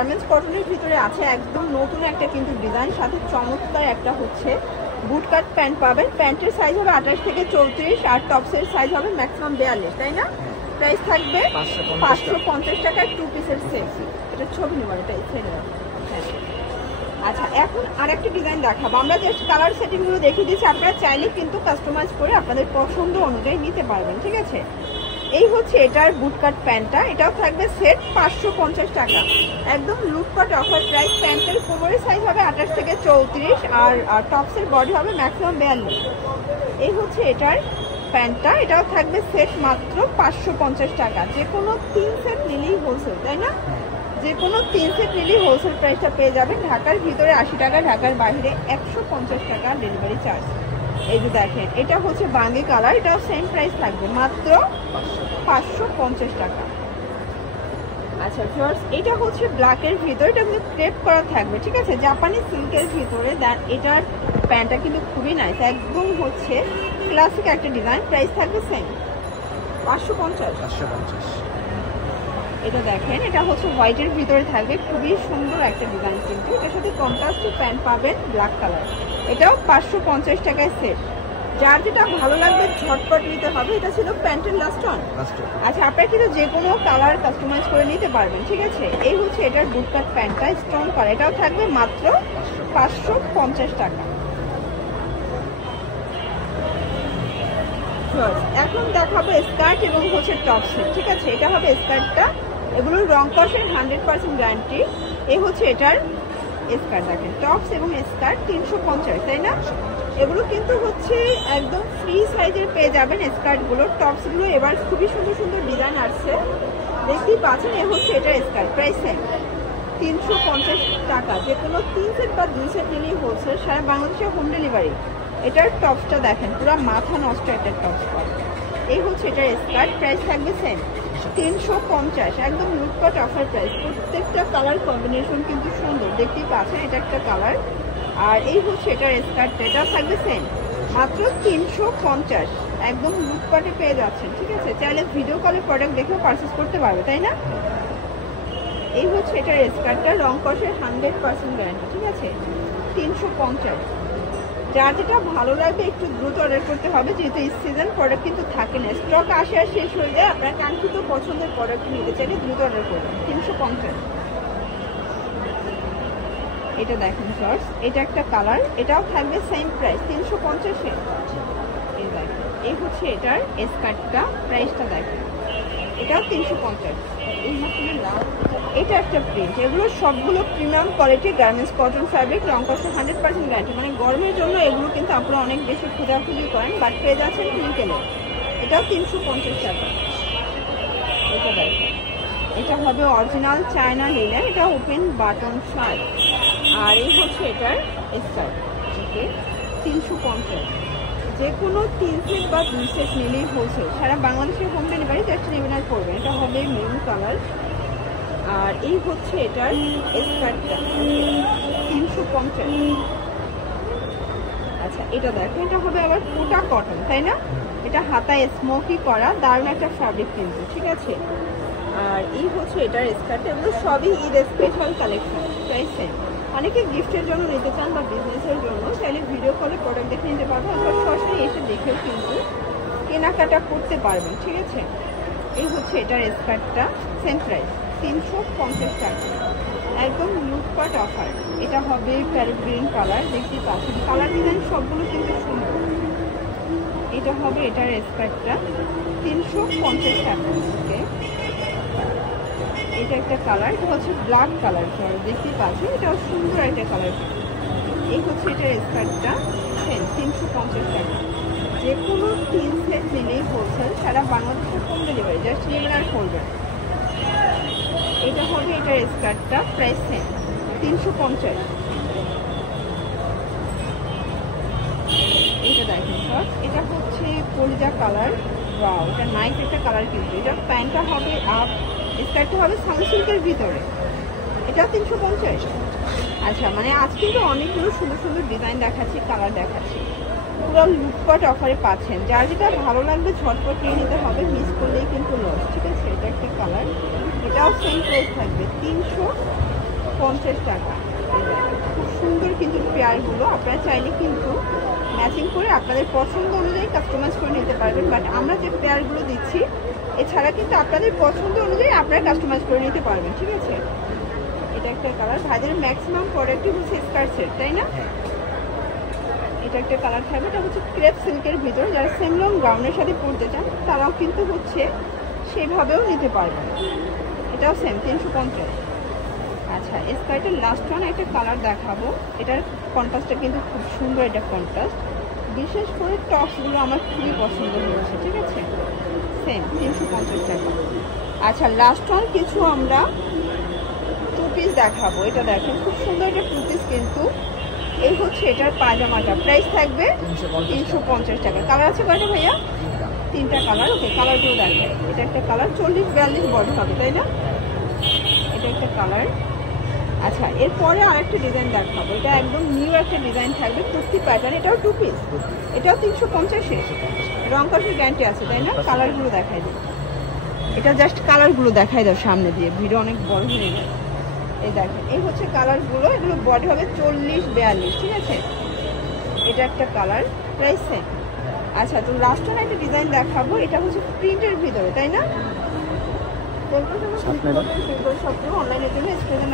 Garments কটনের ভিতরে আছে একদম নতুন একটা কিন্তু ডিজাইন, সাথে চমৎকার একটা হচ্ছে বুট কাট প্যান্ট পাবেন। প্যান্টের সাইজ হবে 28 থেকে 34 আর টপসের সাইজ হবে ম্যাক্সিমাম 42, তাই না? প্রাইস থাকবে 550 টাকায় 2 পিসের সেট। এটা ছবি নেবার, এটা ছেড়ে দাও। আচ্ছা, এখন আরেকটা ডিজাইন দেখাবো। আমরা জাস্ট কালার সেটিং গুলো দেখিয়ে দিচ্ছি, আপনারা চাইলে কিন্তু কাস্টমাইজ করে আপনাদের পছন্দ অনুযায়ী নিতে পারবেন, ঠিক আছে? এই হচ্ছে এটার বুট কাট প্যান্টটা, এটাও থাকবে সেট 550 টাকা, একদম লুটপাট অফার প্রাইস। প্যান্টের কোমরের সাইজ হবে 28 থেকে 34 আর টপসের বডি হবে ম্যাক্সিমাম 42। এই হচ্ছে এটার প্যান্টটা, এটাও থাকবে সেট মাত্র 550 টাকা। যে কোনো 3 সেট নিলেই হোলসেল, তাই না? যে কোনো 3 সেট নিলেই হোলসেল প্রাইসটা পেয়ে যাবেন। ঢাকার ভিতরে 80 টাকা, ঢাকার বাইরে 150 টাকা ডেলিভারি চার্জ। এই যে দেখেন, এটা হচ্ছে বাঙ্গি কালার, এটাও সেম প্রাইস থাকবে মাত্র 550 টাকা। আচ্ছা ভিউয়ার্স, এটা হচ্ছে ব্ল্যাকের ভিতরে, এটা কিন্তু ক্রেপ করা থাকবে, ঠিক আছে? জাপানি সিল্কের ভিতরে। দেন এটার প্যান্টটা কিন্তু খুবই নাইস, একদম হচ্ছে ক্লাসিক একটা ডিজাইন। প্রাইস থাকবে সেম 550। এটা দেখেন, এটা হচ্ছে হোয়াইটের ভিতরে থাকবে, খুবই সুন্দর একটা ডিজাইন কিন্তু। এটার সাথে কন্ট্রাস্টের প্যান্ট পাবেন ব্ল্যাক কালার, এটাও 550 টাকায় সেট। যার যেটা ভালো লাগবে ঝটপট নিতে হবে। এটা ছিল প্যান্টের লাস্ট অন। আচ্ছা, আপনারা কিন্তু যে কোনো কালার কাস্টমাইজ করে নিতে পারবেন, ঠিক আছে? এই হচ্ছে এটার বুট কাট প্যান্টটা, স্টোন করা, এটাও থাকবে মাত্র 550 টাকা। এখন দেখাবো স্কার্ট এবং হচ্ছে টপস, ঠিক আছে? এটা হবে স্কার্টটা, এগুলোর রং কষের 100% গ্যারান্টি। এই হচ্ছে এটার স্কার্ট, দেখেন টপস এবং স্কার্ট 350, তাই না? এগুলো কিন্তু হচ্ছে একদম ফ্রি সাইজের পেয়ে যাবেন স্কার্টগুলো। টপসগুলো এবার খুবই সুন্দর সুন্দর ডিজাইন আসছে, দেখতেই পাচ্ছেন। এ হচ্ছে এটার স্কার্ট, প্রাইস 350 টাকা। যে কোনো 3 সেট বা 2 সেট নিলেই হোলসেল, সারা বাংলাদেশে হোম ডেলিভারি। এটার টপসটা দেখেন, পুরো মাথা নষ্ট একটা টপস পাবে। এই হচ্ছে এটার স্কার্ট, প্রাইস থাকবে সেম 350, একদম লুটপাট অফার প্রাইস। প্রত্যেকটা কালার কম্বিনেশন কিন্তু সুন্দর, দেখতেই পাচ্ছেন। এটা একটা কালার, আর এই হচ্ছে এটার স্কার্টটা, এটাও থাকবে সেম মাত্র 350, একদম লুটপাটে পেয়ে যাচ্ছেন, ঠিক আছে? চাইলে ভিডিও কলে প্রোডাক্ট দেখেও পারচেস করতে পারবে, তাই না? এই হচ্ছে এটার স্কার্টটা, রং কষের 100% গ্যারান্টি, ঠিক আছে? 350। যার যেটা ভালো লাগবে একটু দ্রুত অর্ডার করতে হবে, যেহেতু এই সিজন প্রোডাক্ট কিন্তু থাকে না, স্টক আসে আর শেষ হয়ে যায়। আপনার কাঙ্ক্ষিত পছন্দের প্রোডাক্ট নিতে চাইলে দ্রুত অর্ডার করবেন। 350। এটা দেখেন শর্টস, এটা একটা কালার, এটাও থাকবে সেম প্রাইস 350-এ। এই দেখেন, এই হচ্ছে এটার স্কার্টটা, প্রাইসটা দেখেন, এটাও 350। এটা একটা প্রিন্ট, এগুলো সবগুলো premium quality garments cotton fabric, রং কষে 100% গ্যারান্টি। মানে গরমের জন্য এগুলো কিন্তু আপনারা অনেক বেশি খোঁজাখুঁজি করেন, বাট পেয়ে যাচ্ছেন ক্লিকেলে। এটাও 350 টাকা। এটা দেখেন, এটা হবে অরিজিনাল চায়না লিনেন, এটা ওপেন বাটন শার্ট। আর এই হচ্ছে এটার স্কার্ট, ওকে 350। যে কোনো 3 সেট বা 2 সেট নিলেই হোলসেল, সারা বাংলাদেশের হোম ডেলিভারি, জাস্ট নেবেন আর করবেন। এটা হবে মেরুন কালার, আর এই হচ্ছে এটার স্কার্টটা, 350। আচ্ছা, এটা দেখো, এটা হবে আবার কোটা কটন, তাই না? এটা হাতায় স্মোকি করা, দারুণ একটা ফ্যাব্রিক কিন্তু, ঠিক আছে? আর এই হচ্ছে এটার স্কার্ট, এগুলো সবই Eid special collection, price same. অনেকে গিফটের জন্য নিতে চান বা বিজনেসের জন্য, চাইলে ভিডিও কলে প্রোডাক্ট দেখে নিতে পারবেন, অথবা সরাসরি এসে দেখেও কিন্তু কেনাকাটা করতে পারবেন, ঠিক আছে? এই হচ্ছে এটার স্কার্টটা, সেম প্রাইস 350 টাকা, একদম লুটপাট অফার। এটা হবে প্যারেট গ্রিন কালার, দেখতে পাচ্ছেন। কালার ডিজাইন সবগুলো কিন্তু সুন্দর। এটা হবে এটার স্কার্টটা, 350 টাকা, ওকে। এটা একটা কালার, এটা হচ্ছে ব্ল্যাক কালার, দেখতে পাচ্ছেন, এটাও সুন্দর একটা কালার। এই হচ্ছে এটার স্কার্টটা, 350 টাকা। যে কোনো 3 সেট নিলেই হোলসেল, সারা বাংলাদেশের হোম ডেলিভারি, জাস্ট নেবেন আর করবেন। এটা হবে এটার স্কার্টটা, প্রাইস 350। এটা দেখেন শর্ট, এটা হচ্ছে কলিজা কালার, ওয়াও, এটা নাইস একটা কালার কিন্তু। এটা প্যান্টটা হবে আপ, স্কার্টটা হবে সানসিল্কের ভিতরে, এটা 350। আচ্ছা, মানে আজ কিন্তু অনেকগুলো সুন্দর সুন্দর ডিজাইন দেখাচ্ছি, কালার দেখাচ্ছি, পুরো লুটপাট অফারে পাচ্ছেন। যার যেটা ভালো লাগবে ঝটপট নিয়ে নিতে হবে, মিস করলেই কিন্তু লস, ঠিক আছে? এটা একটা কালার, এটাও সেম প্রাইস থাকবে 350 350 টাকা। খুব সুন্দর কিন্তু পেয়ারগুলো, আপনারা চাইলে কিন্তু ম্যাচিং করে আপনাদের পছন্দ অনুযায়ী কাস্টমাইজ করে নিতে পারবেন। বাট আমরা যে পেয়ারগুলো দিচ্ছি এছাড়া কিন্তু আপনাদের পছন্দ অনুযায়ী আপনারা কাস্টমাইজ করে নিতে পারবেন, ঠিক আছে? এটা একটা কালার, ভাইদের ম্যাক্সিমাম প্রোডাক্টই হচ্ছে স্কার্ট সেট, তাই না? এটা একটা কালার থাকবে, এটা হচ্ছে ক্রেপ সিল্কের ভিতর। যারা সেমলং গাউনের সাথে পরতে চান তারাও কিন্তু হচ্ছে সেভাবেও নিতে পারবেন। এটাও সেম 350। আচ্ছা, স্কার্টের লাস্ট ওয়ান একটা কালার দেখাবো, এটার কন্ট্রাস্টটা কিন্তু খুব সুন্দর। এটা কন্ট্রাস্ট, বিশেষ করে টপসগুলো আমার খুবই পছন্দ হয়েছে, ঠিক আছে? সেম 350 টাকা। আচ্ছা, লাস্ট ওয়ান কিছু আমরা টু পিস দেখাবো। এটা দেখেন খুব সুন্দর একটা টু পিস, কিন্তু এই হচ্ছে এটার পায়জামাটা, প্রাইস থাকবে 350 টাকা। কালার আছে কয়টা ভাইয়া? 3টা কালার। ওকে, কালারগুলো দেখেন। এটা একটা কালার 40-42 বডি হবে, তাই না? এটা একটা কালার। আচ্ছা, এরপরে আরেকটা ডিজাইন দেখাবো, এটা একদম নিউ একটা ডিজাইন থাকবে, কুর্তি প্যাটার্ন। এটাও টু পিস, এটাও 350। রং কষের গ্যারান্টি আছে, তাই না? কালারগুলো দেখাই দাও, এটা জাস্ট কালারগুলো দেখাই দাও সামনে দিয়ে, ভিডিও অনেক বড় হয়ে যায়। এই দেখেন, এই হচ্ছে কালারগুলো, এগুলো বডি হবে 40-42, ঠিক আছে? এটা একটা কালার, প্রাইস সেম। আচ্ছা, তো লাস্ট ওয়ান একটা ডিজাইন দেখাবো, এটা হচ্ছে প্রিন্টের ভিতরে, তাই না? সবগুলো অনলাইনের জন্য